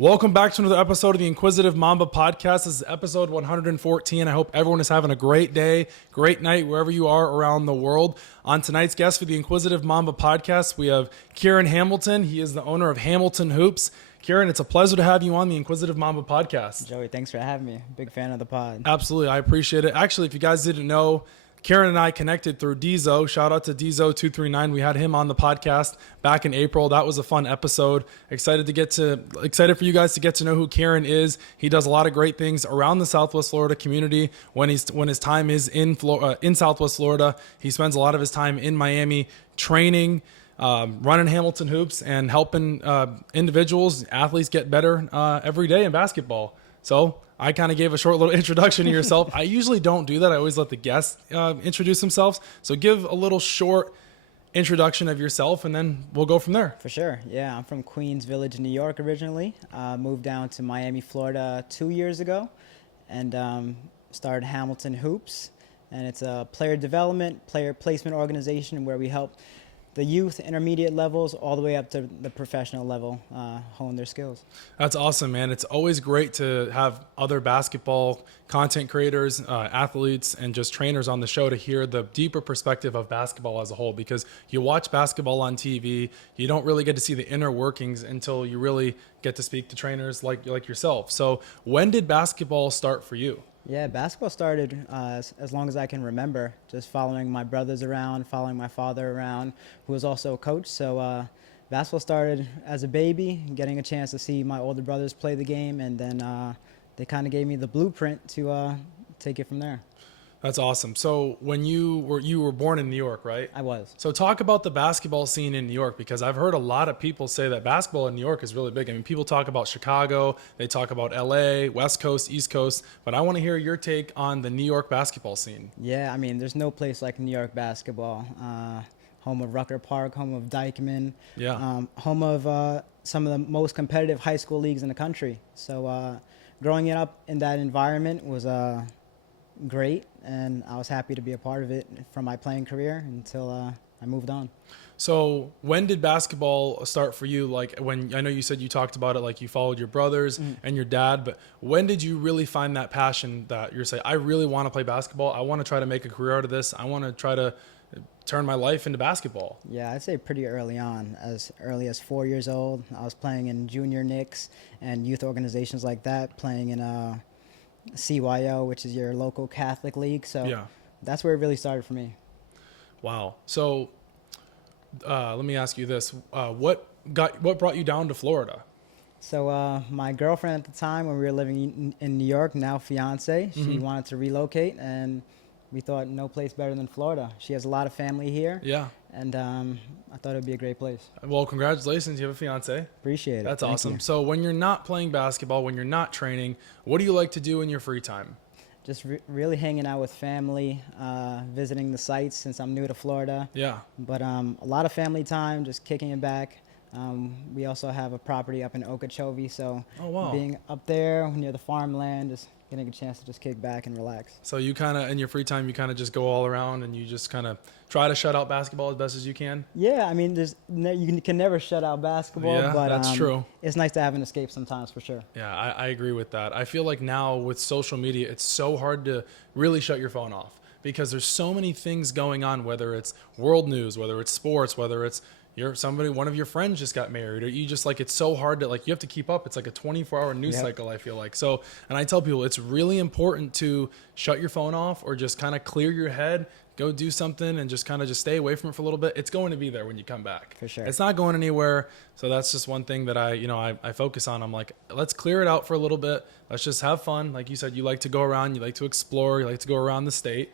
Welcome back to another episode of the Inquisitive Mamba podcast. This is episode 114. I hope everyone is having a great day, great night, wherever you are around the world. On tonight's guest for the Inquisitive Mamba podcast, we have Kieran Hamilton. He is the owner of Hamilton Hoops. Kieran, it's a pleasure to have you on the Inquisitive Mamba podcast. Joey, thanks for having me. Big fan of the pod. Absolutely. I appreciate it. Actually, if you guys didn't know, Kieran and I connected through Dizo. Shout out to Dizo239. We had him on the podcast back in April. That was a fun episode. Excited for you guys to get to know who Kieran is. He does a lot of great things around the Southwest Florida community. When his time is in Southwest Florida, he spends a lot of his time in Miami training, running Hamilton Hoops, and helping individuals, athletes get better every day in basketball. So I kind of gave a short little introduction to yourself. I usually don't do that. I always let the guests introduce themselves. So give a little short introduction of yourself, and then we'll go from there. For sure. Yeah, I'm from Queens Village, New York originally. Moved down to Miami, Florida 2 years ago, and started Hamilton Hoops. And it's a player development, player placement organization where we help the youth, intermediate levels, all the way up to the professional level, hone their skills. That's awesome, man. It's always great to have other basketball content creators, athletes, and just trainers on the show to hear the deeper perspective of basketball as a whole, because you watch basketball on TV, you don't really get to see the inner workings until you really get to speak to trainers like yourself. So when did basketball start for you? Yeah, basketball started as long as I can remember, just following my brothers around, following my father around, who was also a coach. So basketball started as a baby, getting a chance to see my older brothers play the game, and then they kind of gave me the blueprint to take it from there. That's awesome. So when you were born in New York, right? I was. So talk about the basketball scene in New York, because I've heard a lot of people say that basketball in New York is really big. I mean, people talk about Chicago, they talk about LA, West Coast, East Coast, but I want to hear your take on the New York basketball scene. Yeah, I mean, there's no place like New York basketball. Home of Rucker Park, home of Dykeman, home of some of the most competitive high school leagues in the country. So growing up in that environment was great, and I was happy to be a part of it from my playing career until I moved on. So when did basketball start for you? Like, when I know you said you talked about it, like you followed your brothers and your dad, but when did you really find that passion that you're saying, I really want to play basketball, I want to try to make a career out of this, I want to try to turn my life into basketball? Yeah, I'd say pretty early on, as early as 4 years old. I was playing in junior Knicks and youth organizations like that, playing in CYO, which is your local Catholic league. So that's where it really started for me. Wow. So let me ask you this. What brought you down to Florida? So my girlfriend at the time, when we were living in New York, now fiance, she wanted to relocate, and we thought no place better than Florida. She has a lot of family here. Yeah. And I thought it would be a great place. Well, congratulations. You have a fiance. Appreciate it. That's Thank awesome. you. So when you're not playing basketball, when you're not training, what do you like to do in your free time? Just really hanging out with family, visiting the sites since I'm new to Florida. Yeah. But a lot of family time, just kicking it back. We also have a property up in Okeechobee, so being up there near the farmland, just getting a chance to just kick back and relax. So you kind of, in your free time, you kind of just go all around and you just kind of try to shut out basketball as best as you can? Yeah, I mean, you can never shut out basketball, but that's true. It's nice to have an escape sometimes, for sure. Yeah, I agree with that. I feel like now with social media, it's so hard to really shut your phone off, because there's so many things going on, whether it's world news, whether it's sports, whether it's one of your friends just got married, or you just it's so hard to you have to keep up. It's like a 24-hour news cycle, I feel like. So, and I tell people it's really important to shut your phone off, or just kind of clear your head, go do something, and just kind of just stay away from it for a little bit. It's going to be there when you come back. For sure. It's not going anywhere. So that's just one thing that I focus on. I'm like, let's clear it out for a little bit. Let's just have fun. Like you said, you like to go around, you like to explore, you like to go around the state.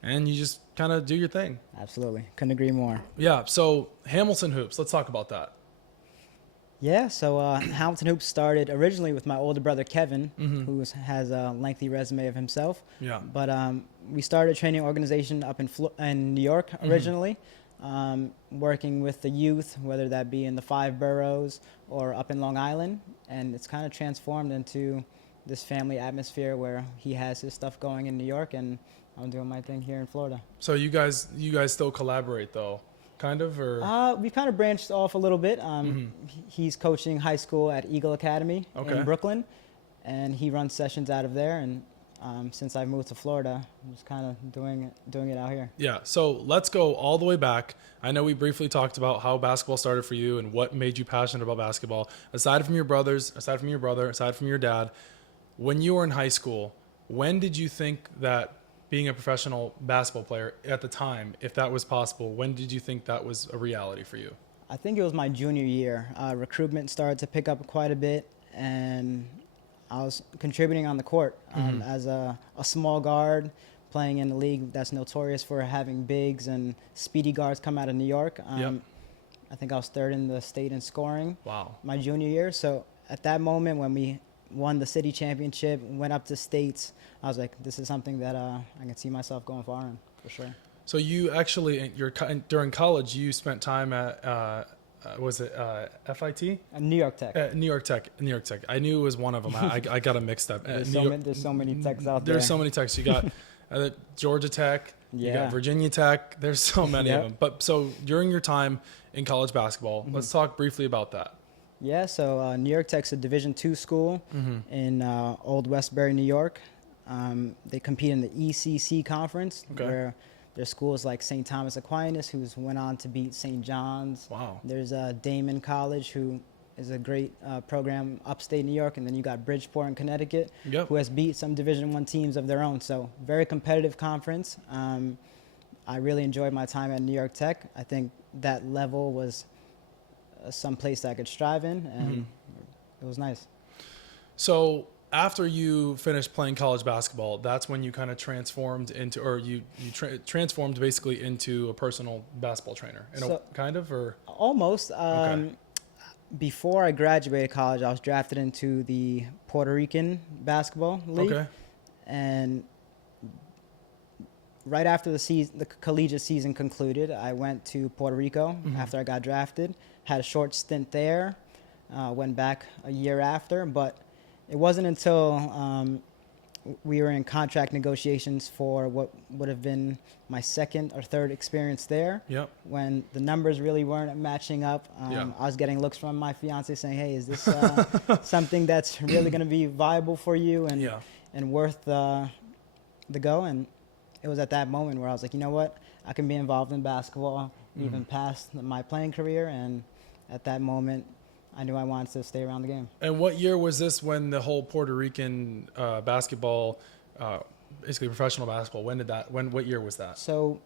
And you just kind of do your thing. Absolutely. Couldn't agree more. Yeah. So Hamilton Hoops, let's talk about that. Yeah. So Hamilton Hoops started originally with my older brother, Kevin, who has a lengthy resume of himself. Yeah. But we started a training organization up in New York originally, working with the youth, whether that be in the 5 boroughs or up in Long Island. And it's kind of transformed into this family atmosphere where he has his stuff going in New York, and I'm doing my thing here in Florida. So you guys still collaborate though? kind of, or? We've kind of branched off a little bit. He's coaching high school at Eagle Academy in Brooklyn, and he runs sessions out of there. And since I moved to Florida, I'm just kind of doing it out here. Yeah. So let's go all the way back. I know we briefly talked about how basketball started for you and what made you passionate about basketball. Aside from your brothers, aside from your brother, aside from your dad, when you were in high school, when did you think that being a professional basketball player at the time, if that was possible, when did you think that was a reality for you? I think it was my junior year. Recruitment started to pick up quite a bit, and I was contributing on the court as a small guard, playing in a league that's notorious for having bigs and speedy guards come out of New York. I think I was third in the state in scoring. Wow. My junior year. So at that moment when we won the city championship, went up to states, I was like, this is something that I can see myself going far in, for sure. So you actually, during college, you spent time at, was it FIT? New York Tech. New York Tech. I knew it was one of them. I got them mixed up. There's so many techs out there. There's so many techs. You got Georgia Tech. You got Virginia Tech. There's so many of them. But so during your time in college basketball, let's talk briefly about that. Yeah, so New York Tech's a Division II school in Old Westbury, New York. They compete in the ECC conference, where there's schools like St. Thomas Aquinas, who's went on to beat St. John's. Wow. There's Damon College, who is a great program upstate New York, and then you got Bridgeport in Connecticut, who has beat some Division I teams of their own. So very competitive conference. I really enjoyed my time at New York Tech. I think that level was some place that I could strive in, and it was nice. So after you finished playing college basketball, that's when you kind of transformed into, or you transformed basically into a personal basketball trainer, or almost. Before I graduated college, I was drafted into the Puerto Rican basketball league, and right after the collegiate season concluded, I went to Puerto Rico after I got drafted. Had a short stint there, went back a year after, but it wasn't until we were in contract negotiations for what would have been my second or third experience there, when the numbers really weren't matching up. I was getting looks from my fiance saying, hey, is this something that's really going to be viable for you and worth the go? And it was at that moment where I was like, you know what? I can be involved in basketball even past my playing career. And at that moment, I knew I wanted to stay around the game. And what year was this when the whole Puerto Rican basketball, basically professional basketball, what year was that? So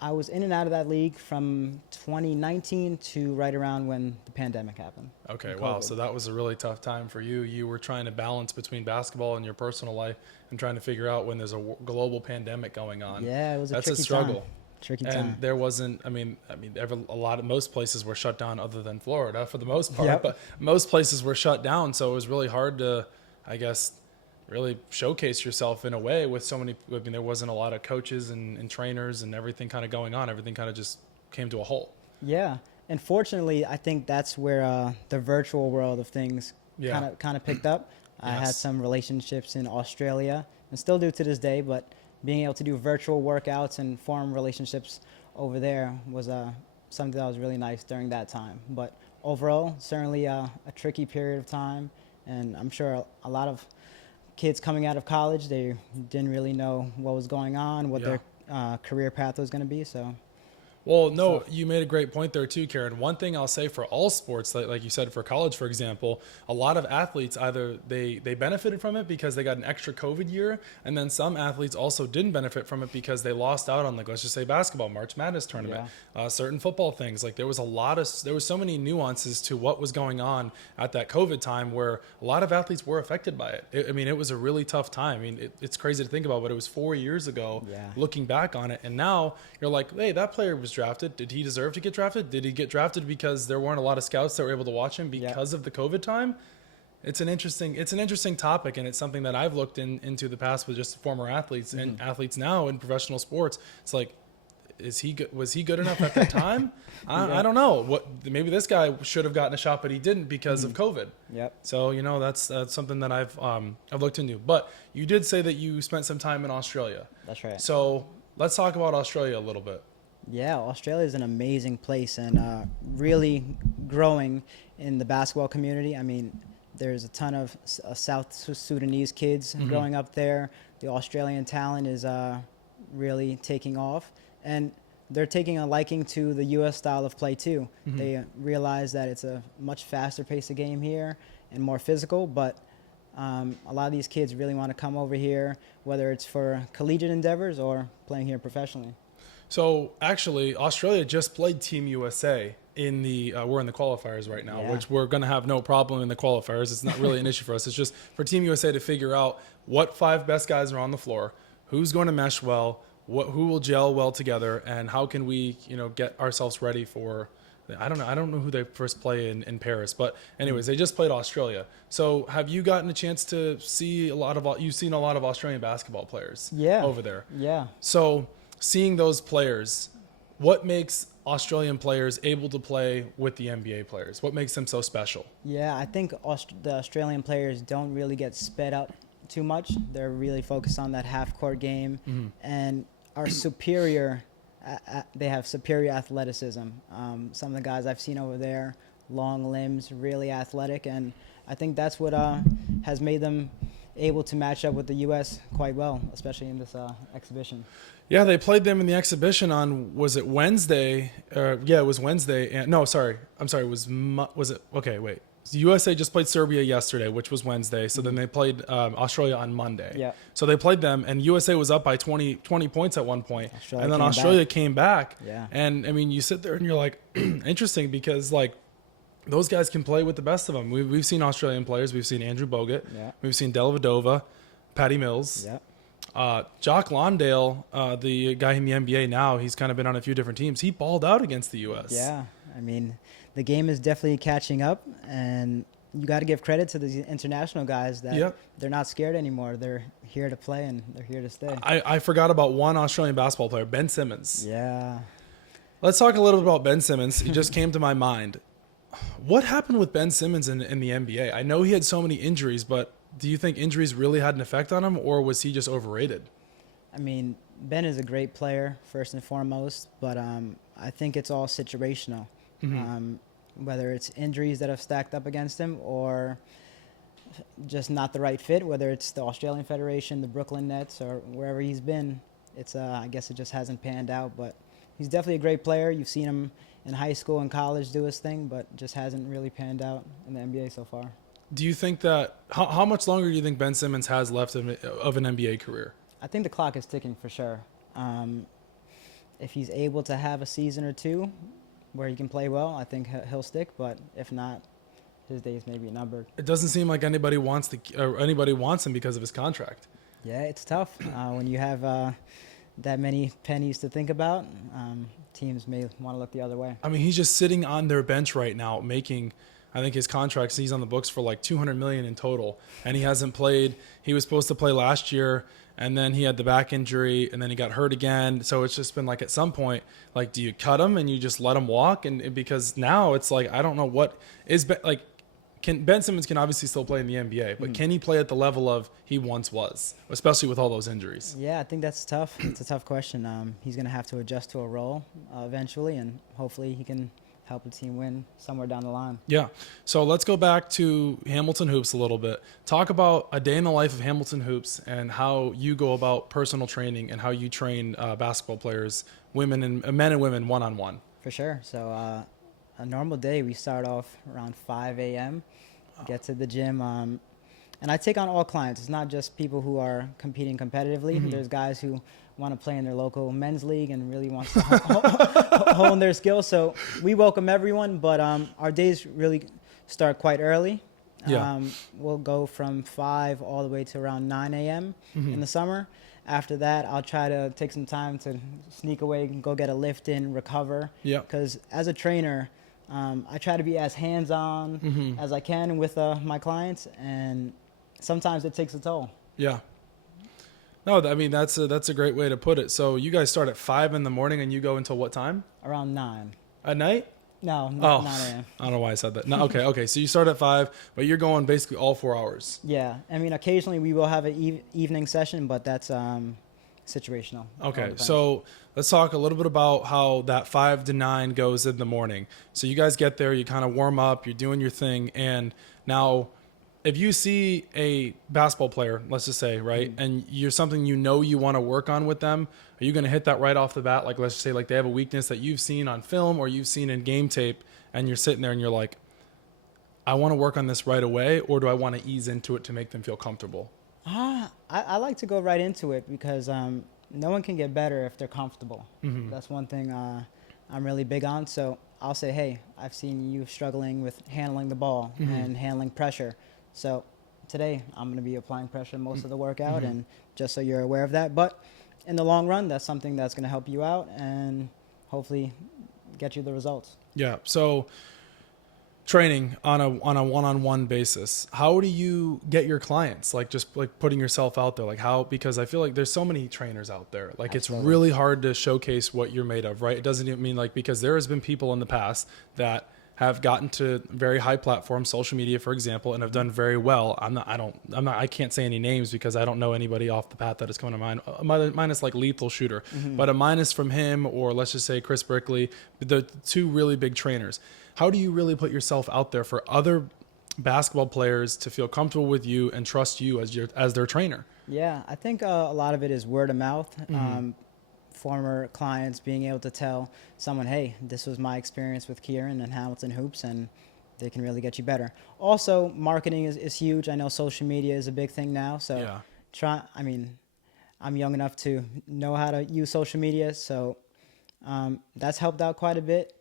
I was in and out of that league from 2019 to right around when the pandemic happened. Okay, wow. So that was a really tough time for you. You were trying to balance between basketball and your personal life and trying to figure out when there's a global pandemic going on. Yeah, it was a tricky struggle. Time. Tricky time. And there wasn't, most places were shut down other than Florida for the most part, but most places were shut down. So it was really hard to, I guess, really showcase yourself in a way with so many. There wasn't a lot of coaches and trainers and everything kind of going on. Everything kind of just came to a halt. Yeah. And fortunately, I think that's where the virtual world of things kind of picked up. I had some relationships in Australia and still do to this day, but being able to do virtual workouts and form relationships over there was something that was really nice during that time. But overall, certainly a tricky period of time. And I'm sure a lot of kids coming out of college, they didn't really know what was going on, what their career path was going to be. So. Well, no, you made a great point there too, Kieran. One thing I'll say for all sports, like you said, for college, for example, a lot of athletes either they benefited from it because they got an extra COVID year, and then some athletes also didn't benefit from it because they lost out on, like, let's just say basketball, March Madness tournament, certain football things. Like there was so many nuances to what was going on at that COVID time where a lot of athletes were affected by it. It was a really tough time. It's crazy to think about, but it was 4 years ago looking back on it. And now you're like, hey, that player was drafted. Did he deserve to get drafted? Did he get drafted because there weren't a lot of scouts that were able to watch him because of the COVID time? It's an interesting topic, and it's something that I've looked into the past with just former athletes and athletes now in professional sports. It's like, was he good enough at that time? I don't know. Maybe this guy should have gotten a shot, but he didn't because of COVID. So that's something that I've looked into. But you did say that you spent some time in Australia. That's right. So let's talk about Australia a little bit. Yeah, Australia is an amazing place and really growing in the basketball community. I mean, there's a ton of South Sudanese kids growing up there. The Australian talent is really taking off, and they're taking a liking to the U.S. style of play too. They realize that it's a much faster pace of game here and more physical, but a lot of these kids really want to come over here, whether it's for collegiate endeavors or playing here professionally. So actually, Australia just played Team USA in the we're in the qualifiers right now, which we're going to have no problem in the qualifiers. It's not really an issue for us. It's just for Team USA to figure out what 5 best guys are on the floor, who's going to mesh well, who will gel well together, and how can we, get ourselves ready for. I don't know who they first play in Paris, but anyways, they just played Australia. So have you gotten a chance to see you've seen a lot of Australian basketball players over there? Yeah. So seeing those players, what makes Australian players able to play with the NBA players? What makes them so special? Yeah, I think the Australian players don't really get sped up too much. They're really focused on that half-court game and are superior. They have superior athleticism. Some of the guys I've seen over there, long limbs, really athletic, and I think that's what has made them able to match up with the U.S. quite well, especially in this exhibition. Yeah, they played them in the exhibition on, was it Wednesday? It was Wednesday. And, no, sorry. I'm sorry. Was it? Okay, wait. USA just played Serbia yesterday, which was Wednesday. So then they played Australia on Monday. Yeah. So they played them, and USA was up by 20 points at one point. And then Australia came back. Yeah. And, I mean, you sit there and you're like, interesting, because, like, those guys can play with the best of them. We've seen Australian players. We've seen Andrew Bogut. Yeah. We've seen Dellavedova, Patty Mills. Yeah. Jock Lawndale, the guy in the NBA now, he's kind of been on a few different teams. He balled out against the U.S. Yeah, I mean, the game is definitely catching up, and you got to give credit to the international guys that they're not scared anymore. They're here to play, and they're here to stay. I forgot about one Australian basketball player, Ben Simmons. Yeah. Let's talk a little bit about Ben Simmons. He just came to my mind. What happened with Ben Simmons in the NBA? I know he had so many injuries, but do you think injuries really had an effect on him, or was he just overrated? I mean, Ben is a great player, first and foremost, but I think it's all situational. Whether it's injuries that have stacked up against him or just not the right fit, whether it's the Australian Federation, the Brooklyn Nets, or wherever he's been, it's I guess it just hasn't panned out. But he's definitely a great player. You've seen him in high school and college do his thing, but just hasn't really panned out in the NBA so far. Do you think that how much longer do you think Ben Simmons has left of an NBA career? I think the clock is ticking for sure. If he's able to have a season or two where he can play well, I think he'll stick. But if not, his days may be numbered. It doesn't seem like anybody wants him because of his contract. Yeah, it's tough when you have that many pennies to think about. Teams may want to look the other way. I mean, he's just sitting on their bench right now, making. I think his contract, he's on the books for like $200 million in total, and he hasn't played. He was supposed to play last year, and then he had the back injury, and then he got hurt again. So it's just been like, at some point, like, do you cut him and you just let him walk? And because now it's like, I don't know what is like. Ben Simmons can obviously still play in the NBA, but can he play at the level of he once was, especially with all those injuries? Yeah, I think that's tough. It's a tough question. He's going to have to adjust to a role eventually, and hopefully he can help the team win somewhere down the line. Yeah. So let's go back to Hamilton Hoops a little bit. Talk about a day in the life of Hamilton Hoops and how you go about personal training and how you train basketball players, men and women, one-on-one. For sure. So a normal day, we start off around 5 a.m., get to the gym, and I take on all clients. It's not just people who are competing competitively. There's guys who want to play in their local men's league and really want to hone their skills. So we welcome everyone, but our days really start quite early. Yeah. We'll go from 5 all the way to around 9 a.m. in the summer. After that, I'll try to take some time to sneak away and go get a lift in, recover. Yeah. Because as a trainer, I try to be as hands-on as I can with my clients, and sometimes it takes a toll. Yeah. No, I mean, that's a great way to put it. So you guys start at 5 in the morning and you go until what time? Around 9. At night? No, 9 a.m. I don't know why I said that. No, okay. So you start at 5, but you're going basically all 4 hours. Yeah. I mean, occasionally we will have an evening session, but that's situational. Okay, so let's talk a little bit about how that 5 to 9 goes in the morning. So you guys get there, you kind of warm up, you're doing your thing, and now if you see a basketball player, let's just say, right, and you're something you know you want to work on with them, are you going to hit that right off the bat? Like, let's just say, like, they have a weakness that you've seen on film or you've seen in game tape, and you're sitting there and you're like, I want to work on this right away, or do I want to ease into it to make them feel comfortable? I like to go right into it because no one can get better if they're comfortable. That's one thing I'm really big on. So I'll say, hey, I've seen you struggling with handling the ball and handling pressure. So today I'm going to be applying pressure most of the workout, and just so you're aware of that. But in the long run, that's something that's going to help you out and hopefully get you the results. Yeah. So training on a one-on-one basis, how do you get your clients? Like, just like putting yourself out there, like how, because I feel like there's so many trainers out there, like Absolutely. It's really hard to showcase what you're made of, right? It doesn't even mean like, because there has been people in the past that have gotten to very high platforms, social media, for example, and have done very well. I can't say any names because I don't know anybody off the bat that is coming to mind. Minus like Lethal Shooter, but a minus from him, or let's just say Chris Brickley, the two really big trainers. How do you really put yourself out there for other basketball players to feel comfortable with you and trust you as their trainer? Yeah, I think a lot of it is word of mouth. Former clients being able to tell someone, hey, this was my experience with Kieran and Hamilton Hoops, and they can really get you better. Also, marketing is huge. I know social media is a big thing now. So I'm young enough to know how to use social media. So that's helped out quite a bit.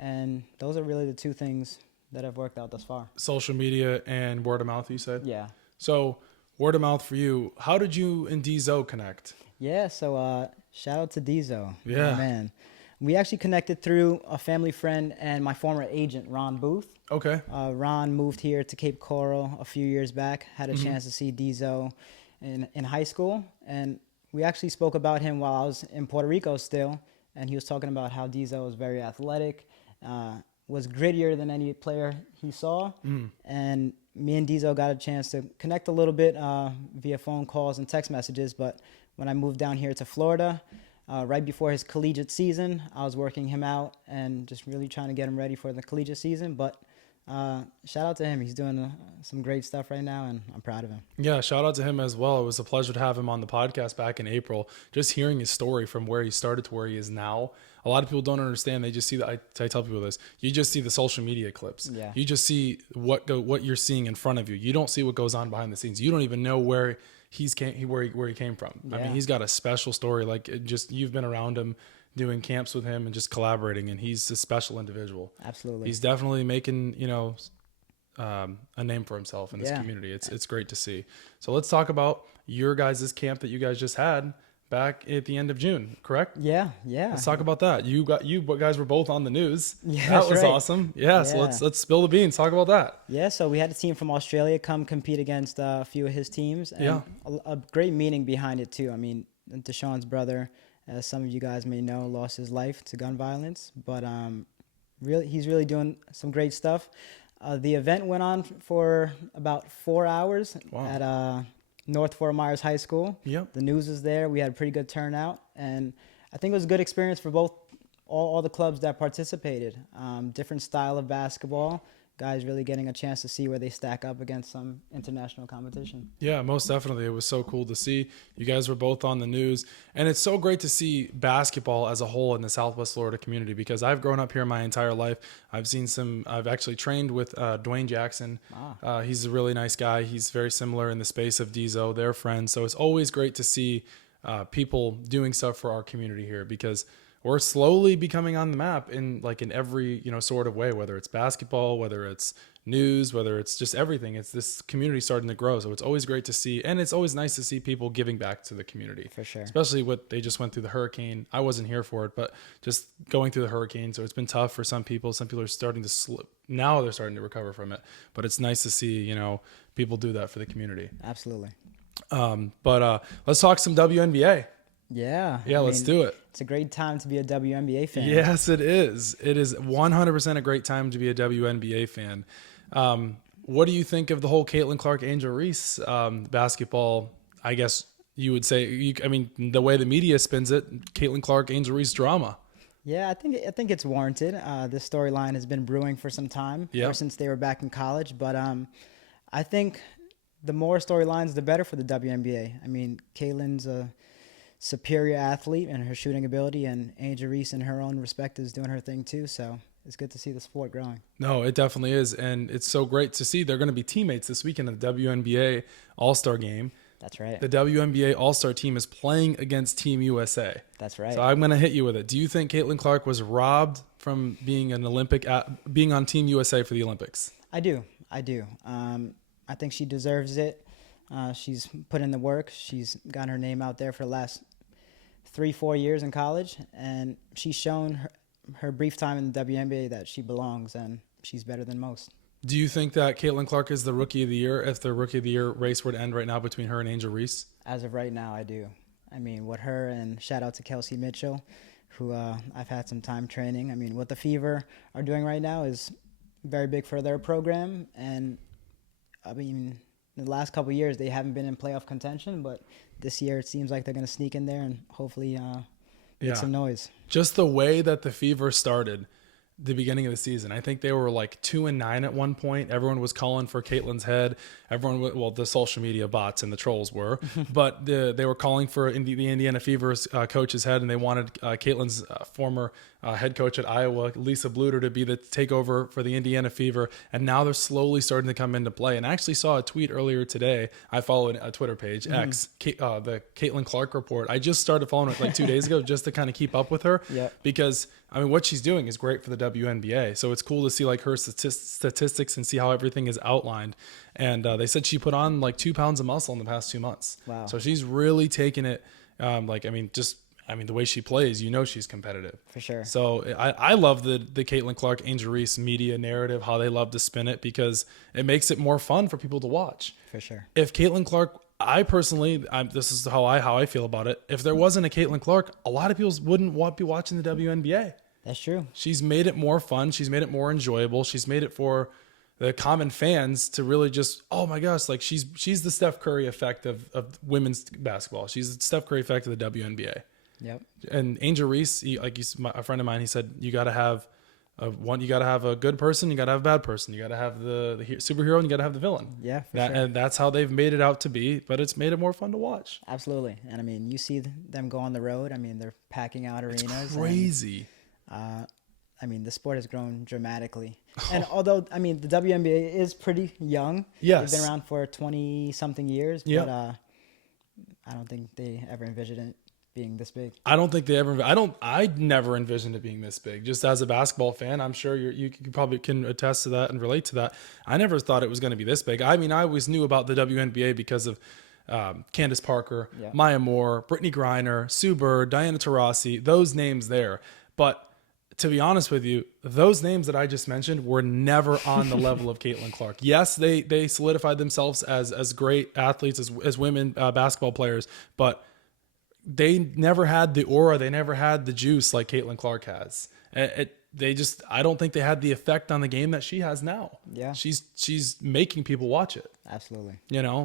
And those are really the two things that have worked out thus far. Social media and word of mouth, you said? Yeah. So word of mouth for you. How did you and Dizo connect? Yeah, so shout out to Dizo. Yeah. Oh, man. We actually connected through a family friend and my former agent, Ron Booth. Okay. Ron moved here to Cape Coral a few years back, had a chance to see Dizo in high school. And we actually spoke about him while I was in Puerto Rico still. And he was talking about how Dizo was very athletic, was grittier than any player he saw. And me and Dizo got a chance to connect a little bit via phone calls and text messages. But when I moved down here to Florida, right before his collegiate season, I was working him out and just really trying to get him ready for the collegiate season. But shout out to him. He's doing some great stuff right now, and I'm proud of him. Yeah, shout out to him as well. It was a pleasure to have him on the podcast back in April. Just hearing his story from where he started to where he is now. A lot of people don't understand. They just see I tell people this. You just see the social media clips. Yeah. You just see what you're seeing in front of you. You don't see what goes on behind the scenes. You don't even know where he came from. Yeah. I mean, he's got a special story. Like, you've been around him, doing camps with him and just collaborating, and he's a special individual. Absolutely. He's definitely making, a name for himself in this community. It's great to see. So let's talk about your guys' camp that you guys just had back at the end of June, correct? Yeah. Let's talk about that. You guys were both on the news. Yeah, that was awesome. Yeah, so let's spill the beans. Talk about that. Yeah, so we had a team from Australia come compete against a few of his teams, and a great meaning behind it too. I mean, Deshaun's brother, as some of you guys may know, lost his life to gun violence, but he's really doing some great stuff. The event went on for about 4 hours at North Fort Myers High School. Yep. The news was there. We had a pretty good turnout, and I think it was a good experience for all the clubs that participated. Different style of basketball. Guys really getting a chance to see where they stack up against some international competition. Yeah, most definitely. It was so cool to see. You guys were both on the news. And it's so great to see basketball as a whole in the Southwest Florida community, because I've grown up here my entire life. I've actually trained with Dwayne Jackson. He's a really nice guy. He's very similar in the space of Dizo. They're friends. So it's always great to see people doing stuff for our community here, because we're slowly becoming on the map in every, sort of way, whether it's basketball, whether it's news, whether it's just everything. It's this community starting to grow. So it's always great to see. And it's always nice to see people giving back to the community. For sure. Especially what they just went through the hurricane. I wasn't here for it, but just going through the hurricane. So it's been tough for some people. Some people are starting to slip. Now they're starting to recover from it. But it's nice to see, people do that for the community. Absolutely. But let's talk some WNBA. Yeah. Let's do it. It's a great time to be a WNBA fan. Yes, it is. It is 100% a great time to be a WNBA fan. What do you think of the whole Caitlin Clark, Angel Reese basketball, I guess, you would say, I mean, the way the media spins it, Caitlin Clark, Angel Reese drama. Yeah, I think it's warranted. This storyline has been brewing for some time, ever since they were back in college. But I think the more storylines, the better for the WNBA. I mean, Caitlin's a superior athlete in her shooting ability, and Angel Reese, in her own respect, is doing her thing too. So it's good to see the sport growing. No, it definitely is, and it's so great to see. They're going to be teammates this weekend at the WNBA All-Star game. That's right. The WNBA All-Star team is playing against Team USA. That's right. So I'm going to hit you with it. Do you think Caitlin Clark was robbed from being being on Team USA for the Olympics? I do. I think she deserves it. She's put in the work. She's gotten her name out there for the last 3-4 years in college, and she's shown her brief time in the WNBA that she belongs, and she's better than most. Do you think that Caitlin Clark is the Rookie of the Year if the Rookie of the Year race were to end right now between her and Angel Reese? As of right now, I do. I mean, what her, and shout out to Kelsey Mitchell, who I've had some time training. I mean, what the Fever are doing right now is very big for their program. And, I mean, in the last couple of years, they haven't been in playoff contention. But this year, it seems like they're going to sneak in there and hopefully make some noise. Just the way that the Fever started the beginning of the season. I think they were like 2-9 at one point. Everyone was calling for Caitlin's head. The social media bots and the trolls were, but they were calling for the Indiana Fever's coach's head, and they wanted Caitlin's former head coach at Iowa, Lisa Bluter, to be the takeover for the Indiana Fever. And now they're slowly starting to come into play. And I actually saw a tweet earlier today. I followed a Twitter page, X, the Caitlin Clark report. I just started following it like 2 days ago just to kind of keep up with her. Yep. Because I mean, what she's doing is great for the WNBA. So it's cool to see like her statistics and see how everything is outlined. And they said she put on like 2 pounds of muscle in the past 2 months. Wow. So she's really taken it. The way she plays, she's competitive. For sure. So I love the Caitlin Clark, Angel Reese media narrative, how they love to spin it, because it makes it more fun for people to watch. For sure. If Caitlin Clark, this is how I feel about it. If there wasn't a Caitlin Clark, a lot of people wouldn't be watching the WNBA. That's true. She's made it more fun. She's made it more enjoyable. She's made it for the common fans to really just, oh my gosh, like she's the Steph Curry effect of women's basketball. She's the Steph Curry effect of the WNBA. Yep. And Angel Reese, a friend of mine, he said, you got to have you got to have a good person, you got to have a bad person, you got to have the superhero, and you got to have the villain. Yeah, for sure. And that's how they've made it out to be, but it's made it more fun to watch. Absolutely. And I mean, you see them go on the road. I mean, they're packing out arenas. It's crazy. I mean, the sport has grown dramatically. And although, I mean, the WNBA is pretty young. Yes. They've been around for 20-something years. Yep. But I don't think they ever envisioned it being this big. I never envisioned it being this big. Just as a basketball fan, I'm sure you probably can attest to that and relate to that. I never thought it was going to be this big. I mean, I always knew about the WNBA because of Candace Parker, Maya Moore, Brittany Griner, Sue Bird, Diana Taurasi, those names there. But to be honest with you, those names that I just mentioned were never on the level of Caitlin Clark. Yes, they solidified themselves as great athletes, as women basketball players, but they never had the aura, they never had the juice like Caitlin Clark has. I don't think they had the effect on the game that she has now. Yeah, she's making people watch it. Absolutely.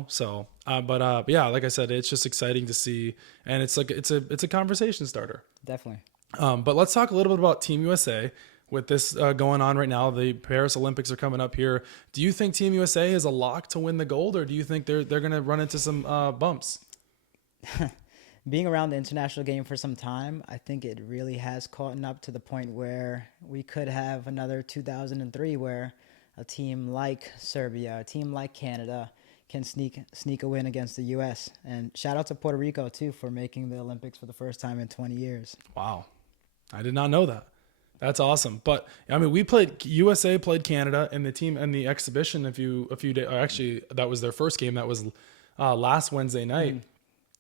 So, yeah, like I said, it's just exciting to see, and it's a conversation starter. Definitely. But let's talk a little bit about Team USA. With this going on right now, the Paris Olympics are coming up here. Do you think Team USA is a lock to win the gold, or do you think they're going to run into some bumps? Being around the international game for some time, I think it really has caught up to the point where we could have another 2003 where a team like Serbia, a team like Canada can sneak a win against the U.S. And shout out to Puerto Rico, too, for making the Olympics for the first time in 20 years. Wow. I did not know that. That's awesome. But I mean, USA played Canada in the team and the exhibition a few days. Actually, that was their first game. That was last Wednesday night.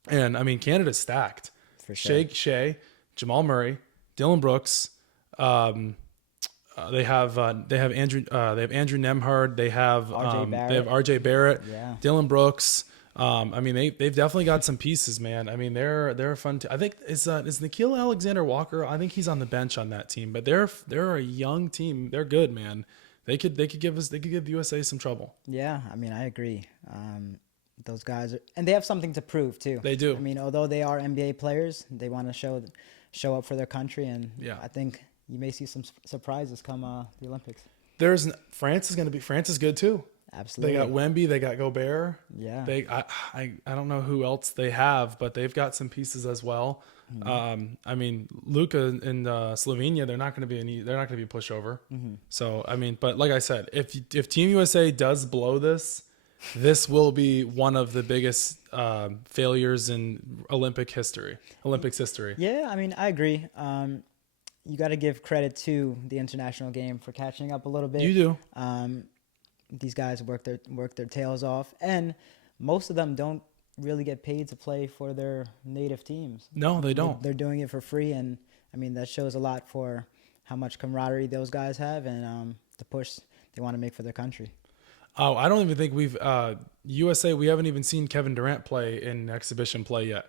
And I mean, Canada's stacked. For sure. Shea, Jamal Murray, Dylan Brooks. They have Andrew Nemhard. They have RJ Barrett. Yeah. Dylan Brooks. I mean, they've definitely got some pieces, man. I mean, they're a fun. I think is Nikhil Alexander Walker. I think he's on the bench on that team, but they're a young team. They're good, man. They could give the USA some trouble. Yeah, I mean, I agree. those guys and they have something to prove too. They do. I mean, although they are NBA players, they want to show up for their country, and I think you may see some surprises come the Olympics. France is good too. Absolutely. They got Wemby, they got Gobert. Yeah. I don't know who else they have, but they've got some pieces as well. Mm-hmm. I mean, Luka and Slovenia, they're not going to be a pushover. Mm-hmm. So I mean, but like I said, if Team USA does blow this will be one of the biggest failures in Olympics history. Yeah, I mean, I agree. You got to give credit to the international game for catching up a little bit. You do. These guys work their tails off, and most of them don't really get paid to play for their native teams. No, they don't. They're doing it for free, and I mean that shows a lot for how much camaraderie those guys have and the push they want to make for their country. Oh, I don't even think we've USA. We haven't even seen Kevin Durant play in exhibition play yet.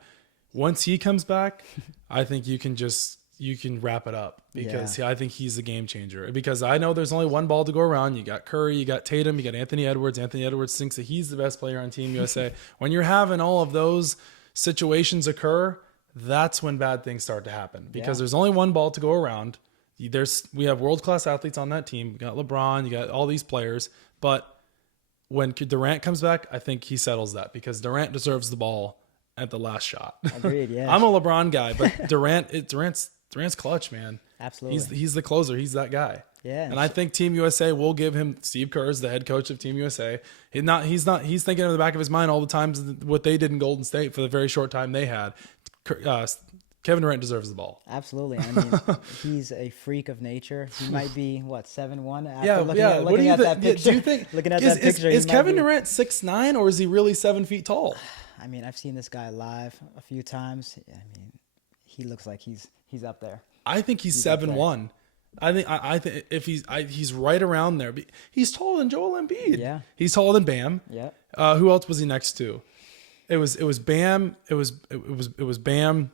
Once he comes back, I think you can wrap it up because I think he's a game changer. Because I know there's only one ball to go around. You got Curry, you got Tatum, you got Anthony Edwards. Anthony Edwards thinks that he's the best player on Team USA. When you're having all of those situations occur, that's when bad things start to happen. Because there's only one ball to go around. We have world-class athletes on that team. You got LeBron, you got all these players. But when Durant comes back, I think he settles that because Durant deserves the ball at the last shot. Agreed, yeah. I'm a LeBron guy, but Durant's clutch, man. Absolutely. He's the closer. He's that guy. Yeah. And I think Team USA will give him Steve Kerr's the head coach of Team USA. He's thinking in the back of his mind all the times what they did in Golden State for the very short time they had. Kevin Durant deserves the ball. Absolutely. I mean, he's a freak of nature. He might be 7'1" after looking at that picture. Do you think looking at that picture, is Kevin Durant 6'9" or is he really 7 feet tall? I mean, I've seen this guy live a few times. I mean, he looks like he's up there. I think he's 7'1". I think if he's right around there. He's taller than Joel Embiid. Yeah. He's taller than Bam. Yeah. Who else was he next to? It was Bam. It was Bam.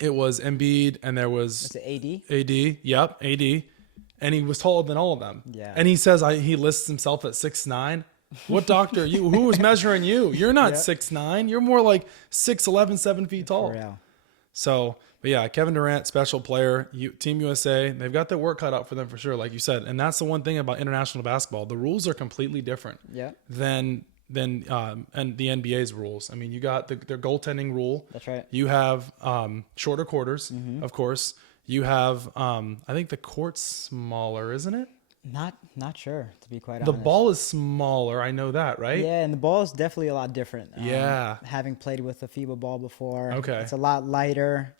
It was Embiid, and there was it AD? AD. Yep, AD. And he was taller than all of them. Yeah. And he says he lists himself at 6'9". What doctor are you? Who was measuring you? You're not 6'9". You're more like 6'11", 7 feet tall. For real. So, but yeah, Kevin Durant, special player. Team USA, they've got their work cut out for them for sure, like you said. And that's the one thing about international basketball. The rules are completely different than and the NBA's rules. I mean, you got their goaltending rule. That's right. You have shorter quarters, of course. You have I think the court's smaller, isn't it? Not sure, to be quite honest. The ball is smaller. I know that, right? Yeah, and the ball is definitely a lot different. Yeah. Having played with a FIBA ball before, okay, it's a lot lighter.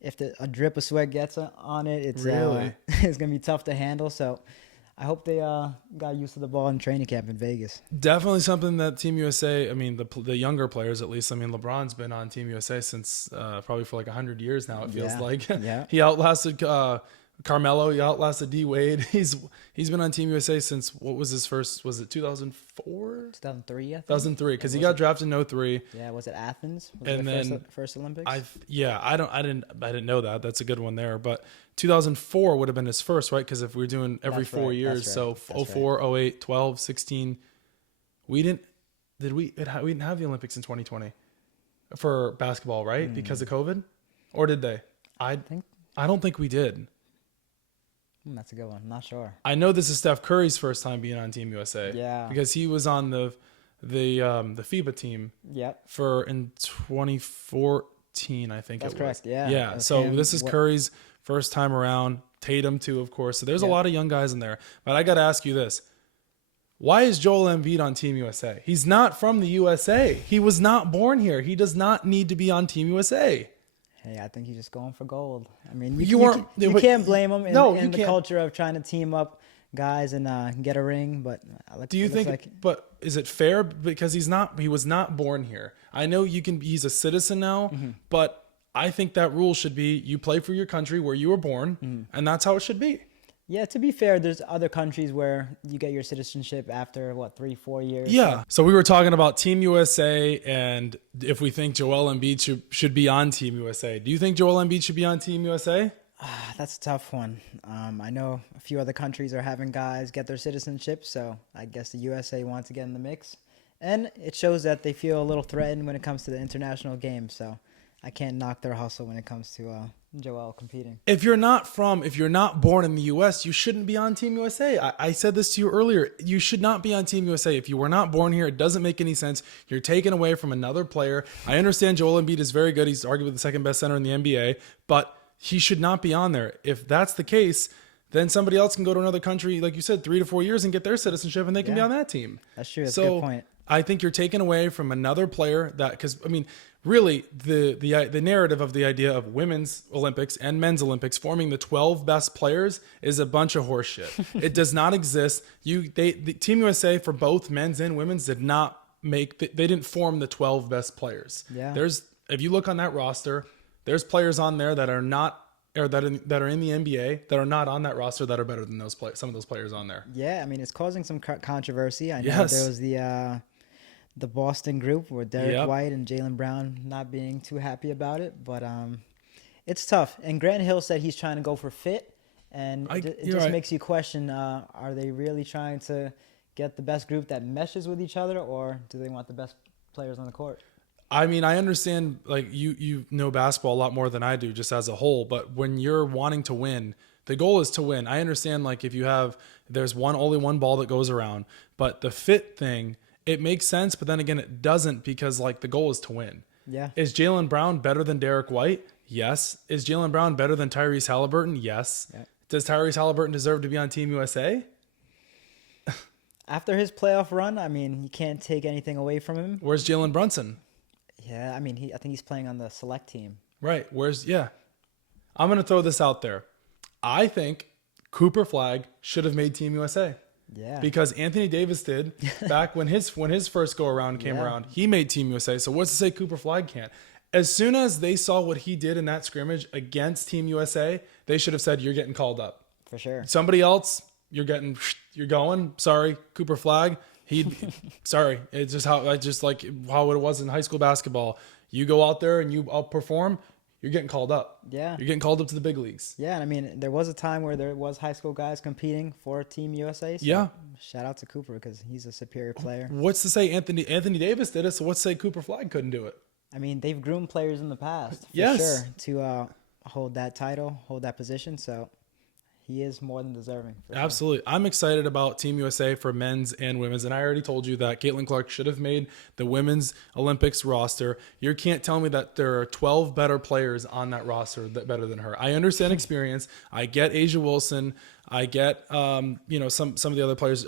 If a drip of sweat gets on it, it's really it's gonna be tough to handle. So I hope they got used to the ball in training camp in Vegas. Definitely something that Team USA, I mean, the younger players at least, I mean, LeBron's been on Team USA since probably for like 100 years now, it feels like. Yeah. He outlasted Carmelo, he outlasted D Wade. He's been on Team USA since, what was his first, was it 2004? 2003, I think. 2003, because he got drafted in 2003. Yeah, was it Athens? Was and it then first Olympics? I didn't know that. That's a good one there. But 2004 would have been his first, right? Because if we're doing every 4 years, so 04, 08, 12, 16, we didn't have the Olympics in 2020 for basketball, right? Because of COVID, or did they? I don't think we did. That's a good one. I'm not sure. I know this is Steph Curry's first time being on Team USA. Yeah. Because he was on the FIBA team. Yep. In 2014, I think. That's it was. Correct. Yeah. Yeah. So this is Curry's first time around. Tatum too, of course. So there's a lot of young guys in there. But I got to ask you this: why is Joel Embiid on Team USA? He's not from the USA. He was not born here. He does not need to be on Team USA. Hey, I think he's just going for gold. I mean, you can't blame him in the culture of trying to team up guys and get a ring. But do you think? But is it fair because he was not born here? I know he's a citizen now, but I think that rule should be you play for your country where you were born, and that's how it should be. Yeah, to be fair, there's other countries where you get your citizenship after 3-4 years. Yeah. So we were talking about Team USA and if we think Joel Embiid should be on Team USA. Do you think Joel Embiid should be on Team USA? That's a tough one. I know a few other countries are having guys get their citizenship, so I guess the USA wants to get in the mix. And it shows that they feel a little threatened when it comes to the international game. So I can't knock their hustle when it comes to Joel competing. If you're not born in the U.S., you shouldn't be on Team USA. I said this to you earlier. You should not be on Team USA. If you were not born here, it doesn't make any sense. You're taken away from another player. I understand Joel Embiid is very good. He's arguably the second best center in the NBA, but he should not be on there. If that's the case, then somebody else can go to another country, like you said, 3 to 4 years and get their citizenship, and they can be on that team. That's true. That's a good point. I think you're taken away from another player because, I mean, really, the narrative of the idea of women's Olympics and men's Olympics forming the 12 best players is a bunch of horseshit. It does not exist. The Team USA for both men's and women's did not they didn't form the 12 best players. Yeah. If you look on that roster, there's players on there that are not, or that are in the NBA that are not on that roster that are better than some of those players on there. Yeah, I mean, it's causing some controversy. I know there was the Boston group with Derek White and Jaylen Brown not being too happy about it, but it's tough. And Grant Hill said he's trying to go for fit, and it just makes you question: are they really trying to get the best group that meshes with each other, or do they want the best players on the court? I mean, I understand, like, you know basketball a lot more than I do just as a whole, but when you're wanting to win, the goal is to win. I understand, like, if there's only one ball that goes around, but the fit thing, it makes sense, but then again, it doesn't, because, like, the goal is to win. Yeah. Is Jaylen Brown better than Derek White? Yes. Is Jaylen Brown better than Tyrese Halliburton? Yes. Yep. Does Tyrese Halliburton deserve to be on Team USA? After his playoff run, I mean, you can't take anything away from him. Where's Jalen Brunson? Yeah, I mean, I think he's playing on the select team. Right. I'm going to throw this out there. I think Cooper Flagg should have made Team USA. Yeah. Because Anthony Davis did back when his first go around came around. He made Team USA. So what's to say Cooper Flagg can't? As soon as they saw what he did in that scrimmage against Team USA, they should have said, "You're getting called up." For sure. Somebody else, you're going. Sorry, Cooper Flagg. Sorry. It's just like how it was in high school basketball. You go out there and you outperform, you're getting called up. Yeah. You're getting called up to the big leagues. Yeah, and I mean, there was a time where there was high school guys competing for Team USA. So yeah. Shout out to Cooper because he's a superior player. What's to say Anthony Davis did it, so what's to say Cooper Flagg couldn't do it? I mean, they've groomed players in the past, for sure, to hold that title, hold that position. So he is more than deserving. Absolutely. Sure. I'm excited about Team USA for men's and women's. And I already told you that Caitlin Clark should have made the women's Olympics roster. You can't tell me that there are 12 better players on that roster that better than her. I understand experience. I get Asia Wilson. I get, some of the other players.